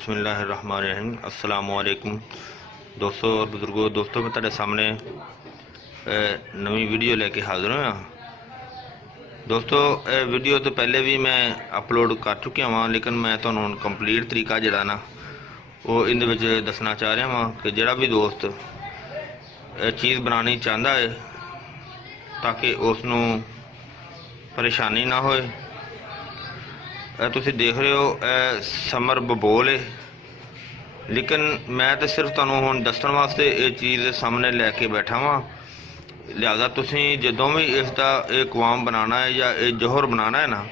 बिस्मिल्लाहिर्रहमानिर्रहीम। अस्सलाम वालेकुम दोस्तों और बुजुर्गों। दोस्तों मैं तुहाडे सामने नवी वीडियो लेके हाज़र होया। दोस्तों वीडियो तो पहले भी मैं अपलोड कर चुकिया वहाँ, लेकिन मैं तुहानू हुण कंप्लीट तरीका जिहड़ा ना वो इहदे विच दसना चाह रहा वहाँ कि जिहड़ा भी दोस्त चीज़ बनानी चाहता है ताकि उसनू परेशानी ना होए। तुसी देख रहे हो समर बबोल है, लेकिन मैं तो सिर्फ तुहानू हुण दस्सण वास्ते ये चीज़ सामने लैके बैठा वां। लिहाजा तुसी जदों भी इसका कवाम बनाना है या ये जोहर बनाना है ना,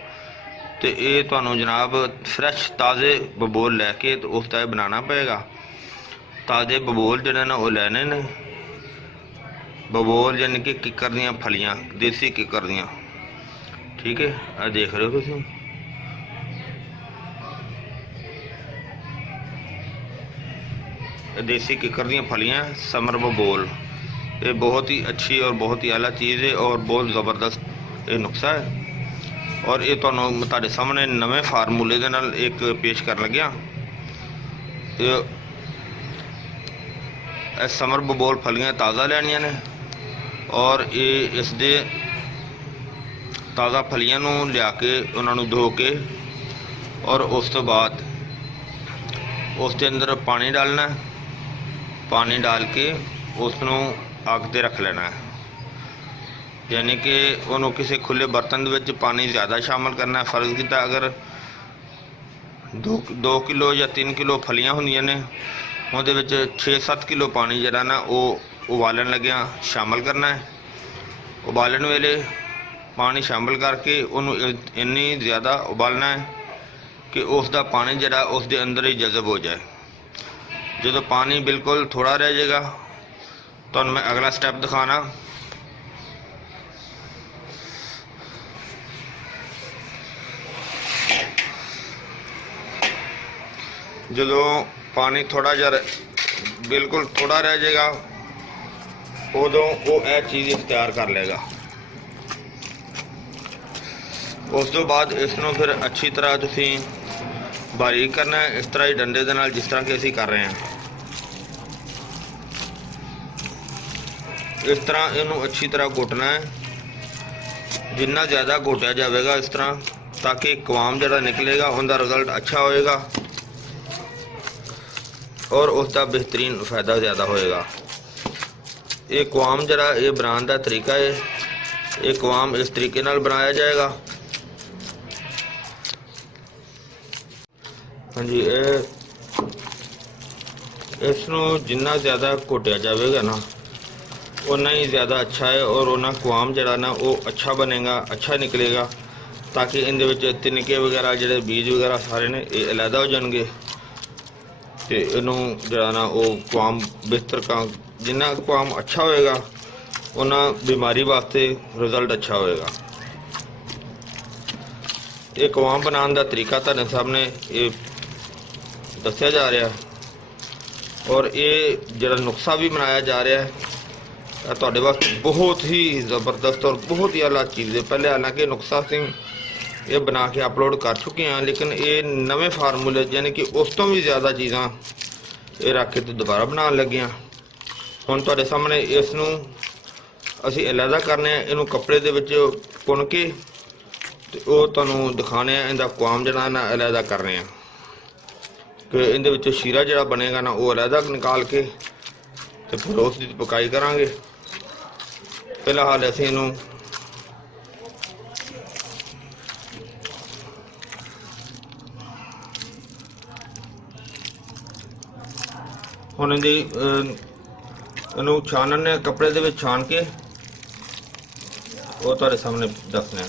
तो ये तुहानू जनाब फ्रैश ताज़े बबोल लैके तो उसका बनाना पेगा। ताज़े बबोल जिहड़े ने वो लैने ने, बबोल यानी कि किकर दियां फलियां, देसी किकर दियां। ठीक है, आ देख रहे हो तुसी देसी किकर दियां फलियां समर बबोल। ये बहुत ही अच्छी और बहुत ही आला चीज़ है और बहुत ज़बरदस्त ये नुस्खा है। और ये तुहानू तुहाडे सामने नवे फार्मूले दे नाल एक पेश कर लग्या। समर बबोल फलियां ताज़ा लैनियां ने और ये इस दे ताज़ा फलियां नू लिया के उन्होंने धो के और उस तो बाद उसके अंदर पानी डालना है। पानी डाल के उसनू अग ते रख लेना है, यानी कि उन्होंने किसी खुले बर्तन विच पानी ज़्यादा शामिल करना है। फर्ज किया अगर 2 किलो या 3 किलो फलियां होंदियां ने, उहदे विच 6-7 किलो पानी जिहड़ा ना वो उबालन लग्या शामिल करना है। उबालन वेले पानी शामिल करके उन्होंने इन्नी ज़्यादा उबालना है कि उसका पानी जिहड़ा उसके अंदर ही जज़ब हो जाए। जो पानी बिल्कुल थोड़ा रह जाएगा तो मैं अगला स्टेप दिखाना। जो पानी थोड़ा जहा बिल्कुल थोड़ा रह जाएगा उदों वो यह चीज़ इख्तियार कर लेगा। उस तो बाद इसनों फिर अच्छी तरह तुसी बारीक करना है, इस तरह ही डंडे दे नाल जिस तरह कि असीं कर रहे हैं। इस तरह इनू अच्छी तरह घुटना है। जिन्ना ज़्यादा घोटिया जाएगा इस तरह, ताकि कवाम जरा निकलेगा उनका रिजल्ट अच्छा होएगा और उसका बेहतरीन फ़ायदा ज़्यादा होएगा। ये कवाम जरा ये बनाने का तरीका है। ये कवाम इस तरीके नाल बनाया जाएगा। हाँ जी, इसनू जिन्ना ज़्यादा घोटिया जाएगा ना उन्ना ही ज़्यादा अच्छा है और उन्ना कवाम जरा ना वो अच्छा बनेगा, अच्छा निकलेगा, ताकि इन तिनके वगैरह जो बीज वगैरह सारे ने ये अलहदा हो जाएंगे। तो इनू जरा ना वो कवाम बेहतर का जिन्ना कवाम अच्छा होएगा उन्ना बीमारी वास्ते रिजल्ट अच्छा होएगा। ये कवाम बनाने का तरीका तुहाडे सामने ये दस्या जा रहा है और ये जरा नुस्खा भी बनाया जा रहा है तुहाडे वास्ते बहुत ही ज़बरदस्त और बहुत ही आला चीज़ है। पहले हालांकि नुस्खा से ये बना के अपलोड कर चुके हैं, लेकिन ये नवे फार्मूले यानी कि उस तो भी ज़्यादा चीज़ां ये रख के तो दोबारा बनाने लगे हैं। हुण तुहाडे सामने इसनू असीं अलहदा करने, इनू कपड़े दे विच पुन के ते वो तुहानू दिखाने इहदा कवाम जिहड़ा ना अलहदा कर रहे हैं कि इहदे विच शीरा जिहड़ा बनेगा ना वो अलहदा निकाल के तो फिर उसकी पकाई करांगे। फिलहाल असीं इनू हुण इनू छानने कपड़े दे विच छान के वो तुहाडे सामने दसने।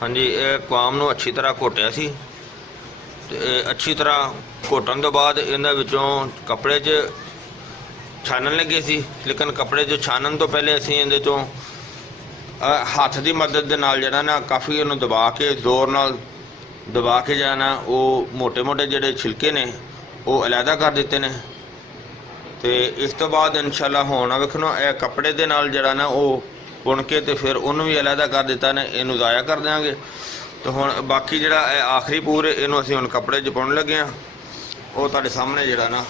हाँ जी, कवाम नू अच्छी तरह घोटिया सी ते अच्छी तरह घोटन तो बाद इन्हां विचों कपड़े च छानन लगे सी, लेकिन कपड़े जो छानन तो पहले असीं इहदे चों हत्थ की मदद दे नाल जिहड़ा ना काफ़ी इहनूं दबा के जोर नाल दबा के जाना वो मोटे मोटे जिहड़े छिलके ने वो अलहदा कर दिते ने। तो इस तो बाद इंशाअल्लाह हुण वेखो कपड़े दे नाल जिहड़ा ना वो बुन के तो फिर उन्होंने भी अलहदा कर दिता ने, इनू ज़ाया कर देंगे। तो हुण बाकी जिहड़ा आखिरी पूर इनू असीं हुण कपड़े च पाउण लगे हाँ। ਉਹ ਤੁਹਾਡੇ ਸਾਹਮਣੇ ਜਿਹੜਾ ਨਾ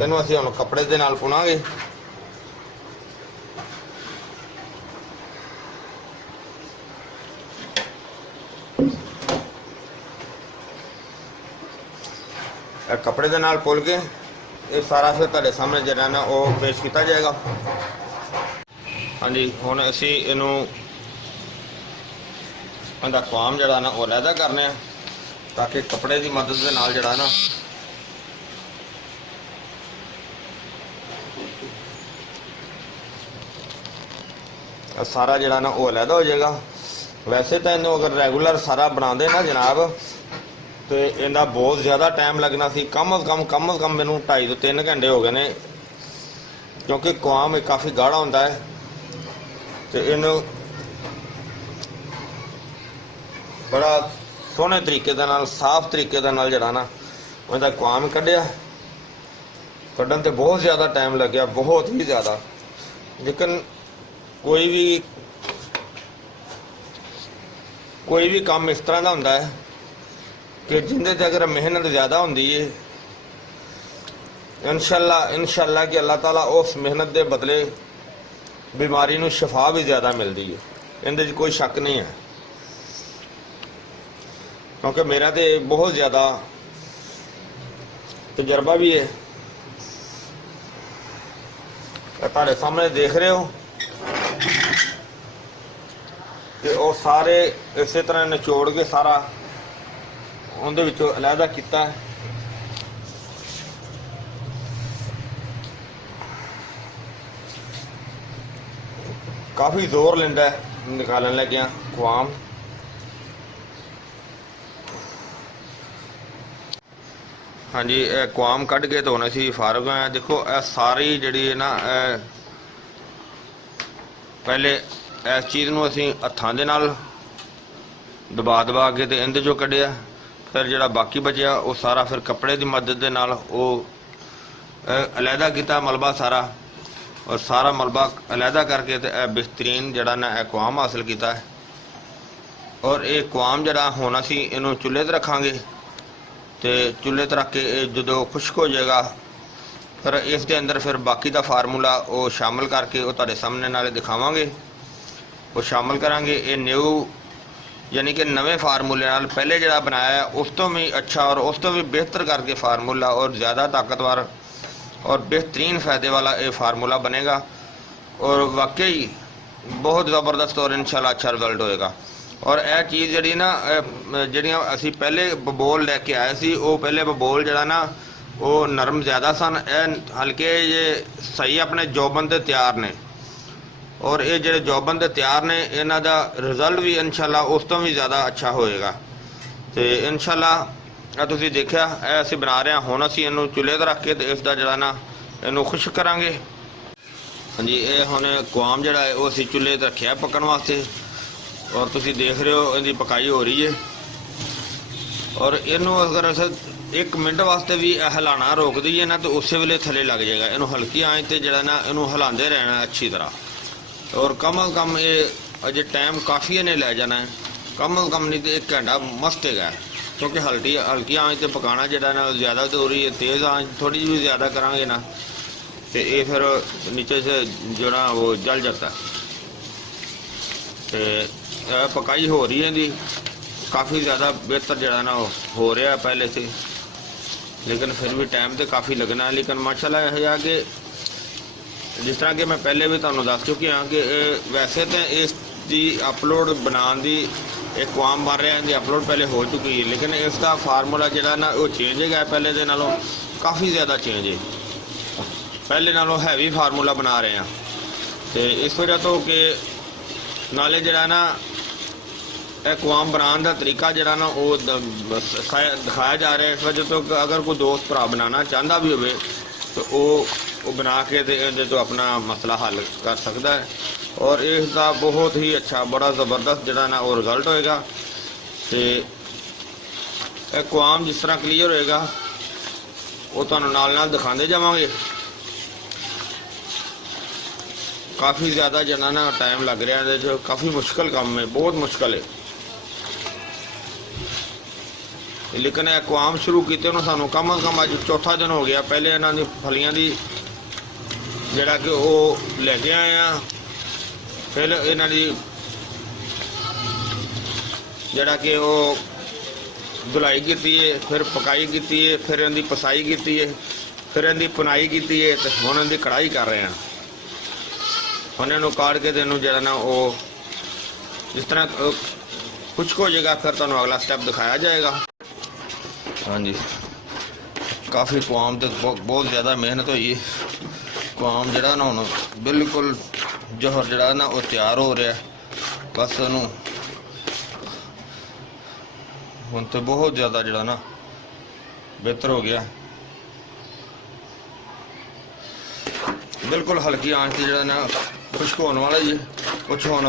ਇਹਨੂੰ ਅਸੀਂ ਹੁਣ ਕੱਪੜੇ ਦੇ ਨਾਲ ਪੁਣਾਂਗੇ। कपड़े के नाल पुल के ये सारा फिर तुहाडे सामने जिहड़ा ना वो पेश किया जाएगा। हाँ जी, हुण असीं इहनूं इहदा क्वाम जिहड़ा ना वो अलहदा करने ताकि कपड़े की मदद के नाल जिहड़ा ना सारा जिहड़ा ना वो अलहदा हो जाएगा। वैसे तो इन्हूं अगर रेगूलर सारा बनाते ना जनाब तो इनका बहुत ज़्यादा टाइम लगना सी। कम अज़ कम मैनू 2.5 ਤੋਂ 3 घंटे हो गए ने, क्योंकि क्वाम काफ़ी गाढ़ा होंदा है तो इनू बड़ा सोहने तरीके दे नाल साफ तरीके दे नाल जिहड़ा ना उहदा क्वाम कढ़िया। कढ़न ते बहुत ज़्यादा टाइम लग गया, बहुत ही ज़्यादा। लेकिन कोई भी काम इस तरह का होंदा है कि जिंदे ते अगर मेहनत ज़्यादा होंदी है इंशाअल्लाह कि अल्लाह ताला उस मेहनत के बदले बीमारी नूं शफा भी ज़्यादा मिलती है। इहदे कोई शक नहीं है, क्योंकि मेरा तो बहुत ज़्यादा तजर्बा भी है। तुहाडे सामने देख रहे हो कि वो सारे इस तरह निचोड़ के सारा उनदे विचों अलहदा किया है। काफ़ी जोर लेंदा है निकालन लग्या क्वाम। हाँ जी, क्वाम कढ़ के तो असीं फारग हैं। देखो सारी जिहड़ी है ना पहले इस चीज़ नूं असीं हत्थां दे नाल दबा के तो इहदे चों कढ़िया, फिर जिहड़ा बाकी बचिया वो सारा फिर कपड़े की मदद के नाल वो अलहदा किया मलबा सारा, और सारा मलबा अलहदा करके तो बेहतरीन जिहड़ा ना क्वाम हासिल किया है। और ये क्वाम जिहड़ा होना सी इनू चुल्हे ते रखांगे तो चुल्हे ते रख के जो खुश्क हो जाएगा फिर इस दे अंदर फिर बाकी का फार्मूला वो शामिल करके वो तुहाडे सामने नाले दिखावांगे, वो शामिल करांगे। ये न्यू यानी कि नवे फार्मूले नाल पहले जिहड़ा बनाया है उस तो भी अच्छा और उस तो भी बेहतर करके फार्मूला और ज़्यादा ताकतवर और बेहतरीन फ़ायदे वाला ये फार्मूला बनेगा और वाकई बहुत ज़बरदस्त और इंशाल्लाह अच्छा रिजल्ट होएगा। और यह चीज़ जिहड़ी ना जिहड़ियां असीं पहले बबोल लैके आए सी वो पहले बबोल जिहड़ा ना वो नरम ज़्यादा सन, हल्के ये सही अपने जोबन ते तैयार ने और ये जो जॉबन के तैयार ने इन्हों का रिजल्ट भी इंशाल्लाह उस तो भी ज़्यादा अच्छा होएगा। तो इंशाल्लाह तुसीं देखिया असीं बना रहे हैं। हुण असीं इनू चुल्हे ते रख के तो इसका जिहड़ा ना इनू खुश्क करांगे। हाँ जी, ये हुण क्वाम जिहड़ा है वो असीं चुल्हे ते रखिया पकण वास्ते और तुसीं देख रहे हो इहदी पकाई हो रही है। और इनू अगर अस 1 मिनट वास्ते भी हिलाना रोक दईए ना तो उस वेले थले लग जाएगा। इनू हल्की आंच ते जिहड़ा ना इनू हिलांदे रहना अच्छी तरह। और कम अज़ कम ये अजे टाइम काफ़ी ने लै जाना है, कम अज़ कम नहीं तो 1 घंटा मस्त है, क्योंकि हल्की आंच से पकाना जो ना ज़्यादा जरूरी है। तेज़ आंच थोड़ी जी भी ज़्यादा करांगे ना तो ये फिर नीचे से जो ना वो जल जाता है। तो पकाई हो रही है जी काफ़ी ज़्यादा बेहतर जो ना हो रहा है पहले से, लेकिन फिर भी टाइम तो काफ़ी लगना है। लेकिन माशाल्लाह यह है कि जिस तरह कि मैं पहले भी तुहानूं दस चुकी हाँ कि वैसे तो इसकी अपलोड बनाने की एक क्वाम बन रहा है, अपलोड पहले हो चुकी है, लेकिन इसका फार्मूला जो ना वो चेंज है पहले के नालों काफ़ी ज़्यादा चेंज है। पहले नालों हैवी फार्मूला बना रहे हैं तो इस वजह तो कि नाले जो ना क्वाम बनाने का तरीका जो ना वो दिखाया जा रहा है। इस वजह तो अगर कोई दोस्त भरा बनाना चाहता भी हो तो वो बना के तो अपना मसला हल कर सकता है। और इसका बहुत ही अच्छा बड़ा ज़बरदस्त जो ना वो रिजल्ट होएगा। तो क्वाम जिस तरह क्लीयर होएगा वो तुहानूं नाल नाल दिखाते जावांगे। काफ़ी ज़्यादा जना ना टाइम लग रहा है, जो काफ़ी मुश्किल काम है, बहुत मुश्किल है। लेकिन अकवाम शुरू किए सानू कम अज कम अज चौथा दिन हो गया। पहले इन्हों की फलियां की जड़ा कि वो लेके आए हैं, फिर इन्हों की जड़ा कि वो धुलाई की है, फिर पकाई की है, फिर इनकी पसाई की है, फिर इनकी पुनाई की है, तो हम इनकी कढ़ाई कर रहे हैं। हम इन्हों काट के इन्हों जरा ना वो जिस तरह खुश्क हो जाएगा, फिर तुहानूं अगला स्टैप दिखाया जाएगा। हाँ जी, काफ़ी कवाम तो बहुत ज़्यादा मेहनत हुई। कवाम जरा ना हुण बिल्कुल जौहर जरा ना वो तैयार हो रहा है। बस उन्होंने हुण तो बहुत ज़्यादा जरा ना बेहतर हो गया। बिल्कुल हल्की आंच से जरा ना खुश्क होने वाला जी। कुछ हुण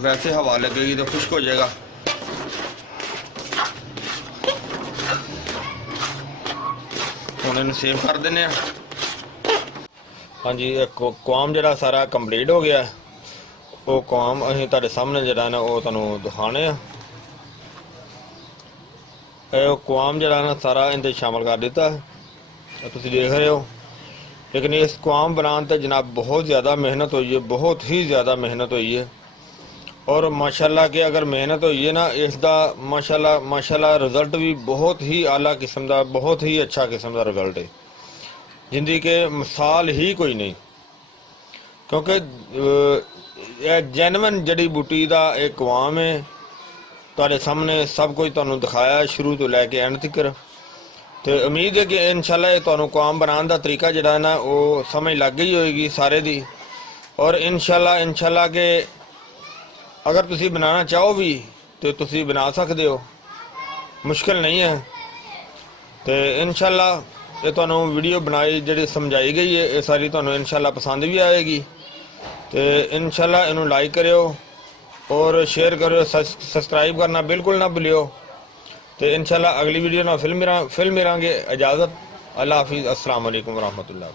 वैसे हवा लगेगी तो खुश्क हो जाएगा। हुण इन्हूं सेव कर देने। हाँ जी, कवाम जरा सारा कंप्लीट हो गया। वो कवाम असीं तुहाडे सामने जरा ना वो तुहानूं दिखाने। कवाम जरा ना सारा इनते शामिल कर दिता है, तुसीं देख रहे हो। लेकिन इस कवाम बनाने ते जनाब बहुत ज़्यादा मेहनत हुई है, बहुत ही ज़्यादा मेहनत हुई है। और माशाल्लाह के अगर मेहनत हुई है ना, इसका माशाल्लाह रिजल्ट भी बहुत ही आला किस्म का, बहुत ही अच्छा किस्म का रिजल्ट है, जिंदगी के मिसाल ही कोई नहीं। क्योंकि जैनवन जड़ी बूटी का एक कवाम है। तुहाडे सामने सब कुछ तुहानूं दिखाया शुरू तो लैके एंड तक। तो उम्मीद है कि इंशाल्लाह ये तुहानूं कवाम बनाने का तरीका जिहड़ा है ना वो समझ लग गई होएगी सारे दी। और इंशाल्लाह के अगर तुसी बनाना चाहो भी तो तुसी बना सकते हो, मुश्किल नहीं है। तो इंशाल्लाह ये तुहानूं वीडियो बनाई जिहड़ी समझाई गई है ये सारी तुहानूं इंशाल्लाह पसंद भी आएगी। तो इंशाल्लाह इनू लाइक करियो और शेयर करियो, सब्सक्राइब करना बिल्कुल ना भूलियो। तो इंशाल्लाह अगली वीडियो ना फिल्म मिलांगे। इजाज़त, अल्लाह हाफिज़, अस्सलाम वालेकुम रहमतुल्लाह।